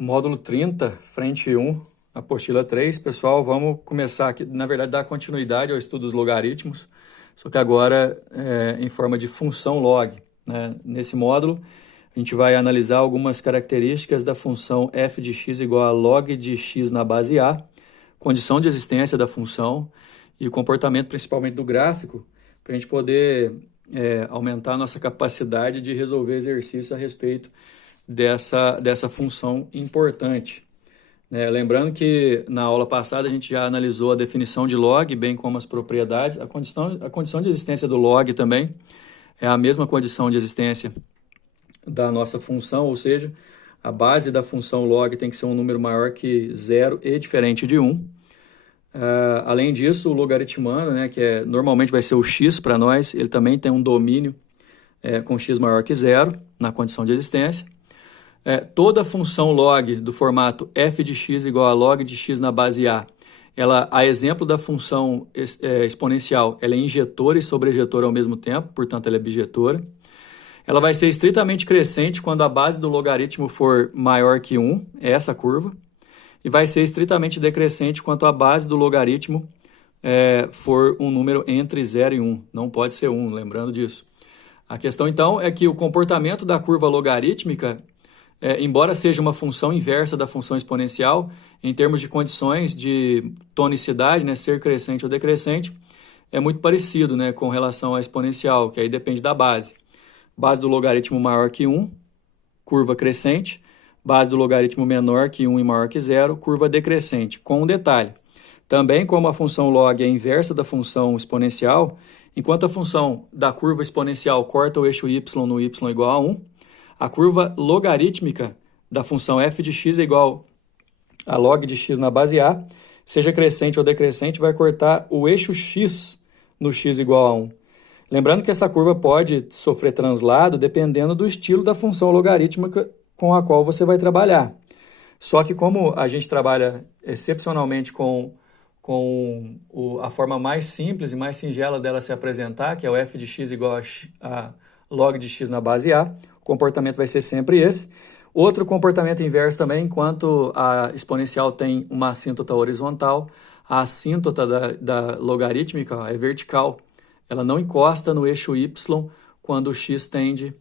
Módulo 30, frente 1, apostila 3. Pessoal, vamos começar aqui, na verdade, dar continuidade ao estudo dos logaritmos, só que agora em forma de função log, né? Nesse módulo, a gente vai analisar algumas características da função f de x igual a log de x na base a, condição de existência da função e o comportamento principalmente do gráfico, para a gente poder aumentar a nossa capacidade de resolver exercícios a respeito dessa função importante. Lembrando que na aula passada a gente já analisou a definição de log, bem como as propriedades. A condição de existência do log também é a mesma condição de existência da nossa função, ou seja, a base da função log tem que ser um número maior que 0 e diferente de 1. Além disso, o logaritmano, que normalmente vai ser o x para nós, ele também tem um domínio com x maior que 0 na condição de existência. Toda função log do formato f de x igual a log de x na base a, a exemplo da função exponencial, ela é injetora e sobrejetora ao mesmo tempo, portanto ela é bijetora. Ela vai ser estritamente crescente quando a base do logaritmo for maior que 1, é essa curva, e vai ser estritamente decrescente quando a base do logaritmo for um número entre 0 e 1, não pode ser 1, lembrando disso. A questão então é que o comportamento da curva logarítmica, embora seja uma função inversa da função exponencial, em termos de condições de tonicidade, ser crescente ou decrescente, é muito parecido com relação à exponencial, que aí depende da base. Base do logaritmo maior que 1, curva crescente. Base do logaritmo menor que 1 e maior que 0, curva decrescente. Com um detalhe, também como a função log é inversa da função exponencial, enquanto a função da curva exponencial corta o eixo y no y igual a 1, a curva logarítmica da função f de x é igual a log de x na base a, seja crescente ou decrescente, vai cortar o eixo x no x igual a 1. Lembrando que essa curva pode sofrer translado dependendo do estilo da função logarítmica com a qual você vai trabalhar. Só que como a gente trabalha excepcionalmente com a forma mais simples e mais singela dela se apresentar, que é o f de x igual a log de x na base a, o comportamento vai ser sempre esse. Outro comportamento inverso também, enquanto a exponencial tem uma assíntota horizontal, a assíntota da logarítmica é vertical. Ela não encosta no eixo y quando o x tende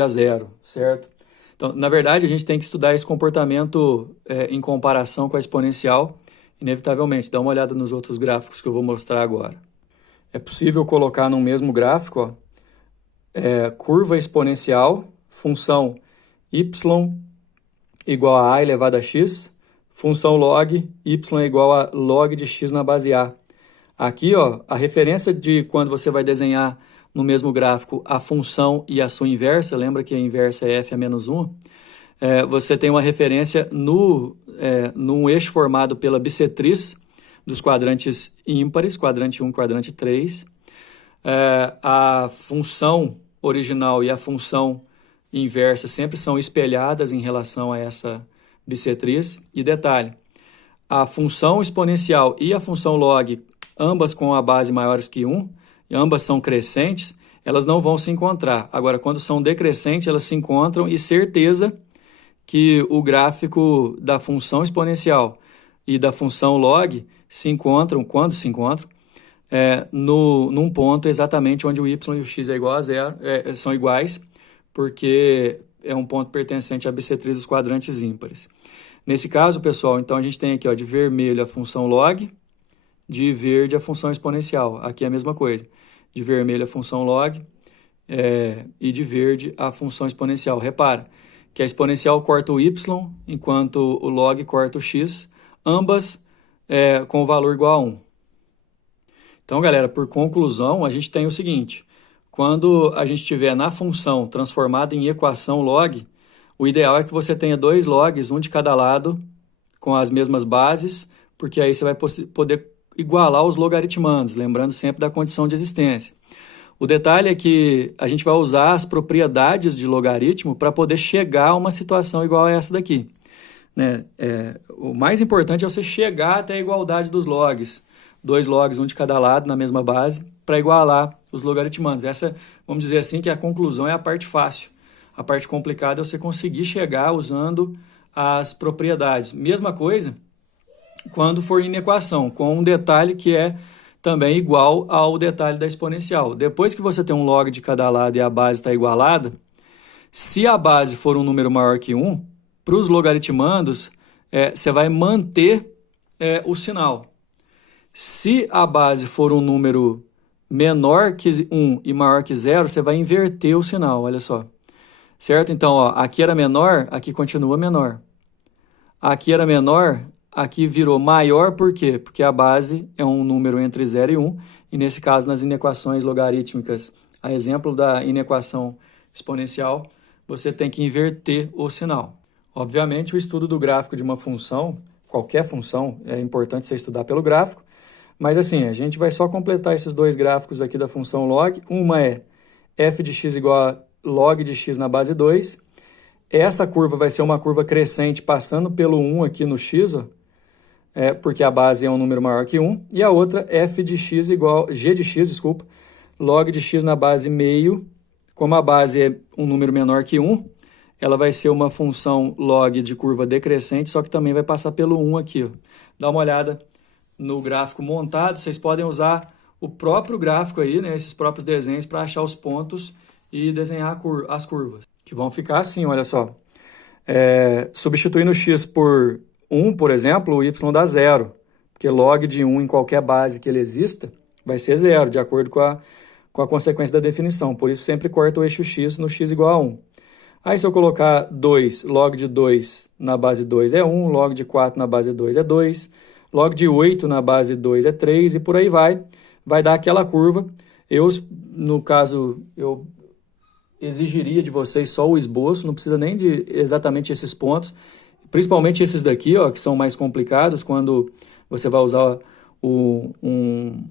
a 0, certo? Então, na verdade, a gente tem que estudar esse comportamento em comparação com a exponencial, inevitavelmente. Dá uma olhada nos outros gráficos que eu vou mostrar agora. É possível colocar no mesmo gráfico, curva exponencial, função y igual a elevado a x, função log, y igual a log de x na base a. Aqui, a referência de quando você vai desenhar no mesmo gráfico a função e a sua inversa, lembra que a inversa é f a menos 1, você tem uma referência num eixo formado pela bissetriz dos quadrantes ímpares, quadrante 1, quadrante 3. A função original e a função inversa sempre são espelhadas em relação a essa bissetriz. E detalhe, a função exponencial e a função log, ambas com a base maiores que 1, e ambas são crescentes, elas não vão se encontrar. Agora, quando são decrescentes, elas se encontram e certeza que o gráfico da função exponencial e da função log se encontram, quando se encontram, num ponto exatamente onde o y e o x é igual a 0, são iguais, porque é um ponto pertencente à bissetriz dos quadrantes ímpares. Nesse caso, pessoal, então a gente tem aqui de vermelho a função log, de verde a função exponencial. Aqui é a mesma coisa. De vermelho a função log e de verde a função exponencial. Repara que a exponencial corta o y, enquanto o log corta o x, ambas com o valor igual a 1. Então, galera, por conclusão, a gente tem o seguinte. Quando a gente estiver na função transformada em equação log, o ideal é que você tenha dois logs, um de cada lado, com as mesmas bases, porque aí você vai poder igualar os logaritmandos, lembrando sempre da condição de existência. O detalhe é que a gente vai usar as propriedades de logaritmo para poder chegar a uma situação igual a essa daqui. O mais importante é você chegar até a igualdade dos logs. Dois logs, um de cada lado, na mesma base, para igualar os logaritmandos. Essa, vamos dizer assim, que a conclusão é a parte fácil. A parte complicada é você conseguir chegar usando as propriedades. Mesma coisa quando for inequação, com um detalhe que é também igual ao detalhe da exponencial. Depois que você tem um log de cada lado e a base está igualada, se a base for um número maior que 1, para os logaritmandos, você vai manter o sinal. Se a base for um número menor que 1 e maior que 0, você vai inverter o sinal, olha só. Certo? Então, ó, aqui era menor, aqui continua menor. Aqui era menor, aqui virou maior, por quê? Porque a base é um número entre 0 e 1, e nesse caso, nas inequações logarítmicas, a exemplo da inequação exponencial, você tem que inverter o sinal. Obviamente, o estudo do gráfico de uma função, qualquer função, é importante você estudar pelo gráfico, mas assim, a gente vai só completar esses dois gráficos aqui da função log. Uma é f de x igual a log de x na base 2. Essa curva vai ser uma curva crescente passando pelo 1 aqui no x, ó, porque a base é um número maior que 1. E a outra, f de x igual, g de x, desculpa, log de x na base meio. Como a base é um número menor que 1, ela vai ser uma função log de curva decrescente, só que também vai passar pelo 1 aqui, ó. Dá uma olhada no gráfico montado, vocês podem usar o próprio gráfico aí, né, esses próprios desenhos, para achar os pontos e desenhar as curvas, que vão ficar assim, olha só. Substituindo o x por 1, por exemplo, o y dá 0, porque log de 1 em qualquer base que ele exista vai ser 0, de acordo com a consequência da definição. Por isso, sempre corta o eixo x no x igual a 1. Aí, se eu colocar 2, log de 2 na base 2 é 1, log de 4 na base 2 é 2, log de 8 na base 2 é 3, e por aí vai dar aquela curva. No caso, eu exigiria de vocês só o esboço, não precisa nem de exatamente esses pontos, principalmente esses daqui, ó, que são mais complicados, quando você vai usar um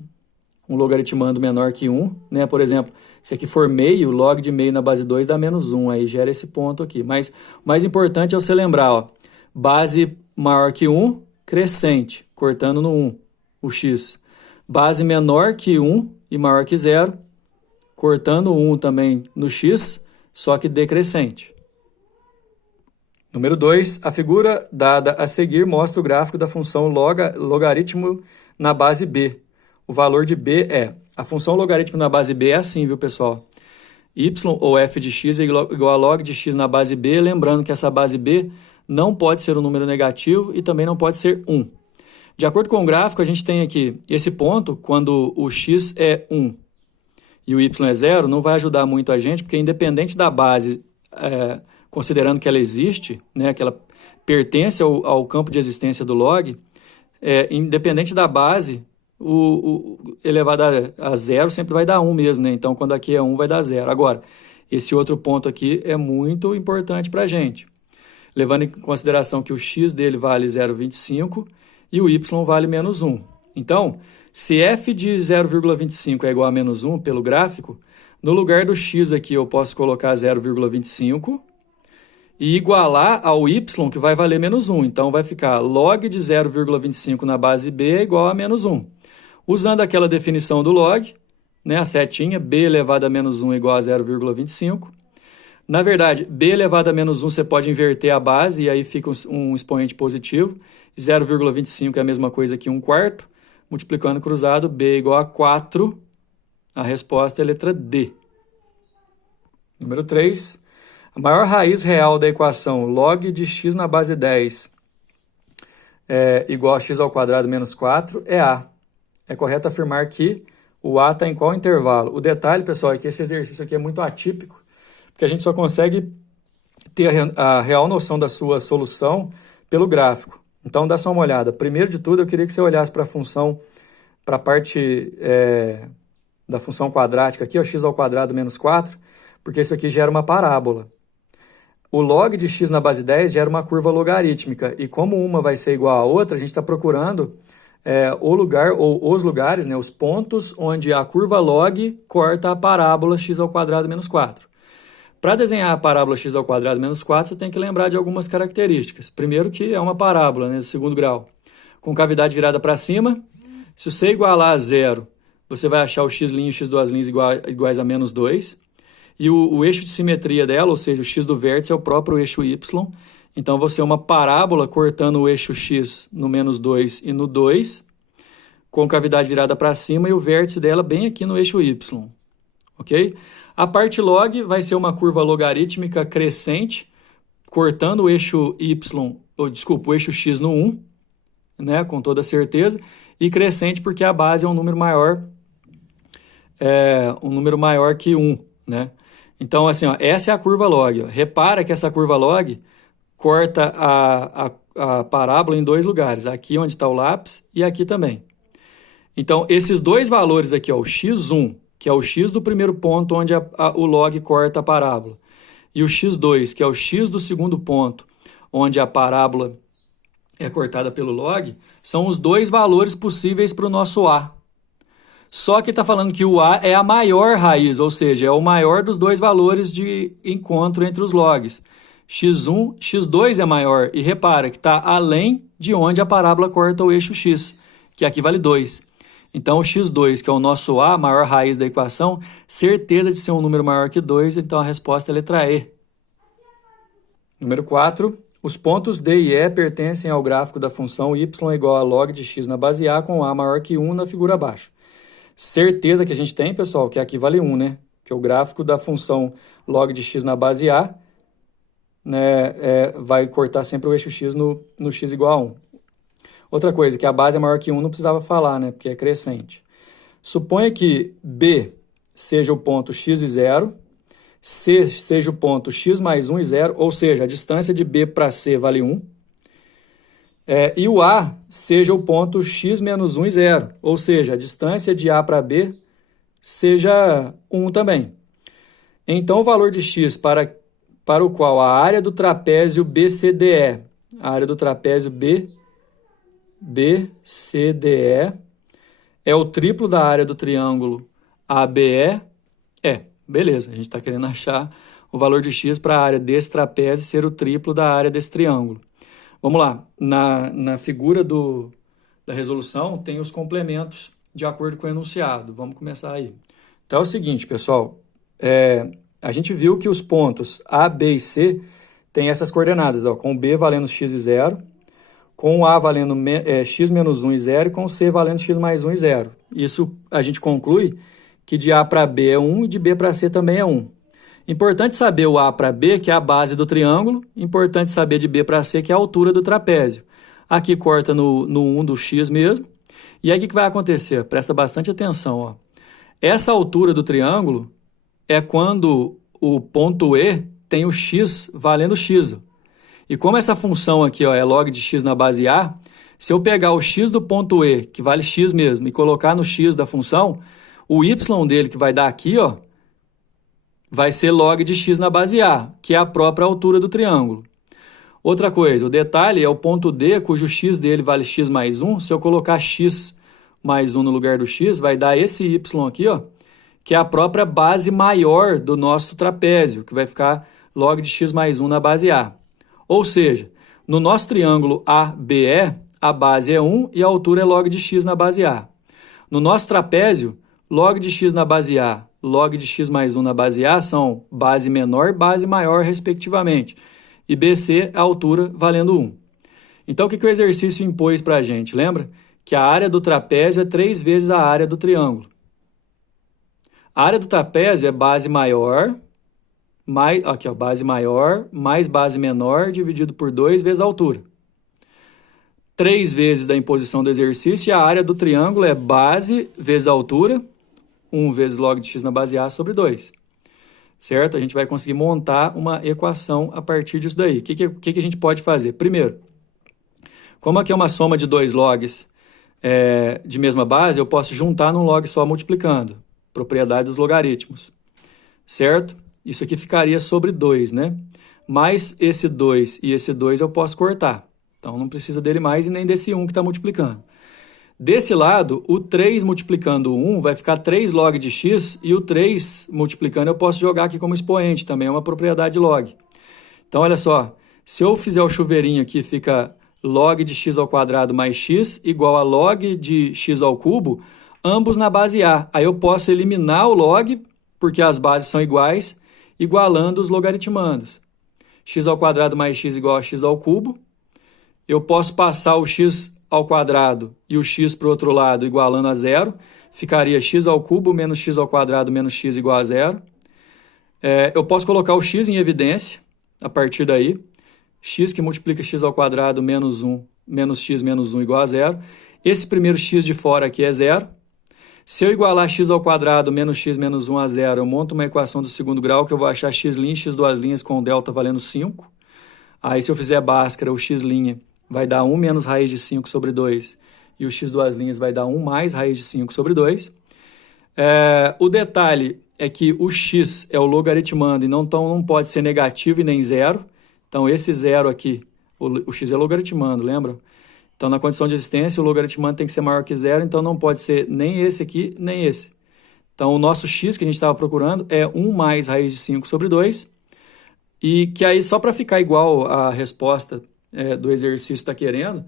logaritmando menor que 1, né? Por exemplo, se aqui for meio, log de meio na base 2 dá menos 1, aí gera esse ponto aqui. Mas o mais importante é você lembrar, ó, base maior que 1, crescente, cortando no 1, o x. Base menor que 1 e maior que 0, cortando 1 também no x, só que decrescente. Número 2, a figura dada a seguir mostra o gráfico da função logaritmo na base b. O valor de b a função logaritmo na base b é assim, viu, pessoal? Y ou f de x é igual a log de x na base b, lembrando que essa base b não pode ser um número negativo e também não pode ser 1. De acordo com o gráfico, a gente tem aqui esse ponto, quando o x é 1 e o y é 0, não vai ajudar muito a gente, porque independente da base, considerando que ela existe, né, que ela pertence ao campo de existência do log, independente da base, o elevado a 0 sempre vai dar 1 mesmo, né? Então, quando aqui é 1, vai dar 0. Agora, esse outro ponto aqui é muito importante para a gente, levando em consideração que o x dele vale 0,25 e o y vale menos 1. Então, se f de 0,25 é igual a menos 1 pelo gráfico, no lugar do x aqui eu posso colocar 0,25 e igualar ao y, que vai valer menos 1. Então, vai ficar log de 0,25 na base b é igual a menos 1. Usando aquela definição do log, né, a setinha, b elevado a menos 1 é igual a 0,25. Na verdade, b elevado a menos 1 você pode inverter a base e aí fica um expoente positivo. 0,25 é a mesma coisa que 1/4. Multiplicando cruzado, b é igual a 4. A resposta é a letra D. Número 3. A maior raiz real da equação log de x na base 10 igual a x ao quadrado menos 4 é A. É correto afirmar que o A está em qual intervalo? O detalhe, pessoal, é que esse exercício aqui é muito atípico, porque a gente só consegue ter a real noção da sua solução pelo gráfico. Então, dá só uma olhada. Primeiro de tudo, eu queria que você olhasse para a função, para a parte da função quadrática aqui, ó, x ao quadrado menos 4, porque isso aqui gera uma parábola. O log de x na base 10 gera uma curva logarítmica, e como uma vai ser igual à outra, a gente está procurando o lugar, ou os lugares, né, os pontos onde a curva log corta a parábola x ao quadrado menos 4. Para desenhar a parábola x ao quadrado menos 4, você tem que lembrar de algumas características. Primeiro que é uma parábola, né, do segundo grau, com cavidade virada para cima. Se você igualar a 0, você vai achar o x' e o x2' iguais a menos 2. E o eixo de simetria dela, ou seja, o x do vértice é o próprio eixo y. Então, você é uma parábola cortando o eixo x no menos 2 e no 2, com cavidade virada para cima e o vértice dela bem aqui no eixo y. Ok? A parte log vai ser uma curva logarítmica crescente, cortando o eixo o eixo x no 1, né, com toda certeza, e crescente porque a base é um número maior que 1, né? Então, assim, ó, essa é a curva log. Ó. Repara que essa curva log corta a parábola em dois lugares, aqui onde está o lápis e aqui também. Então, esses dois valores aqui, ó, o x1, que é o x do primeiro ponto onde o log corta a parábola, e o x2, que é o x do segundo ponto, onde a parábola é cortada pelo log, são os dois valores possíveis para o nosso a. Só que está falando que o a é a maior raiz, ou seja, é o maior dos dois valores de encontro entre os logs. x1, x2 é maior, e repara que está além de onde a parábola corta o eixo x, que aqui vale 2. Então, o x2, que é o nosso a, maior raiz da equação, certeza de ser um número maior que 2, então a resposta é a letra E. Número 4. Os pontos D e E pertencem ao gráfico da função y é igual a log de x na base A com a maior que 1 na figura abaixo. Certeza que a gente tem, pessoal, que aqui vale 1, né? Que o gráfico da função log de x na base A, né, vai cortar sempre o eixo x no x igual a 1. Outra coisa, que a base é maior que 1 não precisava falar, né? Porque é crescente. Suponha que B seja o ponto x e 0, C seja o ponto x mais 1 e 0, ou seja, a distância de B para C vale 1. E o A seja o ponto x menos 1 e 0, ou seja, a distância de A para B seja 1 também. Então, o valor de x para o qual a área do trapézio BCDE, a área do trapézio BCDE é o triplo da área do triângulo ABE. Beleza, a gente está querendo achar o valor de x para a área desse trapézio ser o triplo da área desse triângulo. Vamos lá, na figura da resolução tem os complementos de acordo com o enunciado. Vamos começar aí. Então é o seguinte, pessoal, a gente viu que os pontos A, B e C têm essas coordenadas, ó, com B valendo x e 0, com o A valendo x menos 1 e 0 e com o C valendo x mais 1 e 0. Isso a gente conclui que de A para B é 1 e de B para C também é 1. Importante saber o A para B, que é a base do triângulo. Importante saber de B para C, que é a altura do trapézio. Aqui corta no 1 do x mesmo. E aí o que vai acontecer? Presta bastante atenção. Ó. Essa altura do triângulo é quando o ponto E tem o x valendo x. E como essa função aqui ó, é log de x na base A, se eu pegar o x do ponto E, que vale x mesmo, e colocar no x da função, o y dele, que vai dar aqui, ó, vai ser log de x na base A, que é a própria altura do triângulo. Outra coisa, o detalhe é o ponto D, cujo x dele vale x mais 1. Se eu colocar x mais 1 no lugar do x, vai dar esse y aqui, ó, que é a própria base maior do nosso trapézio, que vai ficar log de x mais 1 na base A. Ou seja, no nosso triângulo ABE, a base é 1 e a altura é log de x na base A. No nosso trapézio, log de x na base A, log de x mais 1 na base A são base menor e base maior, respectivamente. E BC, a altura, valendo 1. Então, o que o exercício impôs para a gente? Lembra? Que a área do trapézio é 3 vezes a área do triângulo. A área do trapézio é base maior, base maior mais base menor dividido por 2 vezes a altura. 3 vezes da imposição do exercício, e a área do triângulo é base vezes a altura, 1 vezes log de x na base A sobre 2. Certo? A gente vai conseguir montar uma equação a partir disso daí. O que a gente pode fazer? Primeiro, como aqui é uma soma de 2 logs de mesma base, eu posso juntar num log só multiplicando. Propriedade dos logaritmos. Certo? Isso aqui ficaria sobre 2, né? Mais esse 2 e esse 2 eu posso cortar. Então, não precisa dele mais e nem desse 1 que está multiplicando. Desse lado, o 3 multiplicando o 1 vai ficar 3 log de x, e o 3 multiplicando eu posso jogar aqui como expoente, também é uma propriedade de log. Então, olha só, se eu fizer o chuveirinho aqui, fica log de x ao quadrado mais x igual a log de x ao cubo, ambos na base A. Aí eu posso eliminar o log, porque as bases são iguais, igualando os logaritmandos. X ao quadrado mais x igual a x ao cubo. Eu posso passar o x ao quadrado e o x para o outro lado igualando a zero. Ficaria x ao cubo menos x ao quadrado menos x igual a zero. Eu posso colocar o x em evidência a partir daí. X que multiplica x ao quadrado menos 1 menos x menos 1 igual a zero. Esse primeiro x de fora aqui é zero. Se eu ', x ao quadrado menos x menos 1 a zero, eu monto uma equação do segundo grau que eu vou achar x', x duas linhas com delta valendo 5. Aí se eu fizer Bhaskara, o x' vai dar 1 menos raiz de 5 sobre 2 e o x duas linhas vai dar 1 mais raiz de 5 sobre 2. O detalhe é que o x é o logaritmando, então não pode ser negativo e nem zero. Então esse zero aqui, o x é logaritmando, lembra? Então, na condição de existência, o logaritmando tem que ser maior que zero, então não pode ser nem esse aqui, nem esse. Então, o nosso x que a gente estava procurando é 1 mais raiz de 5 sobre 2, e que aí, só para ficar igual a resposta do exercício está querendo,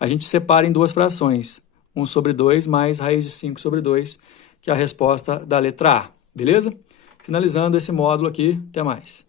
a gente separa em duas frações, 1 sobre 2 mais raiz de 5 sobre 2, que é a resposta da letra A, beleza? Finalizando esse módulo aqui, até mais.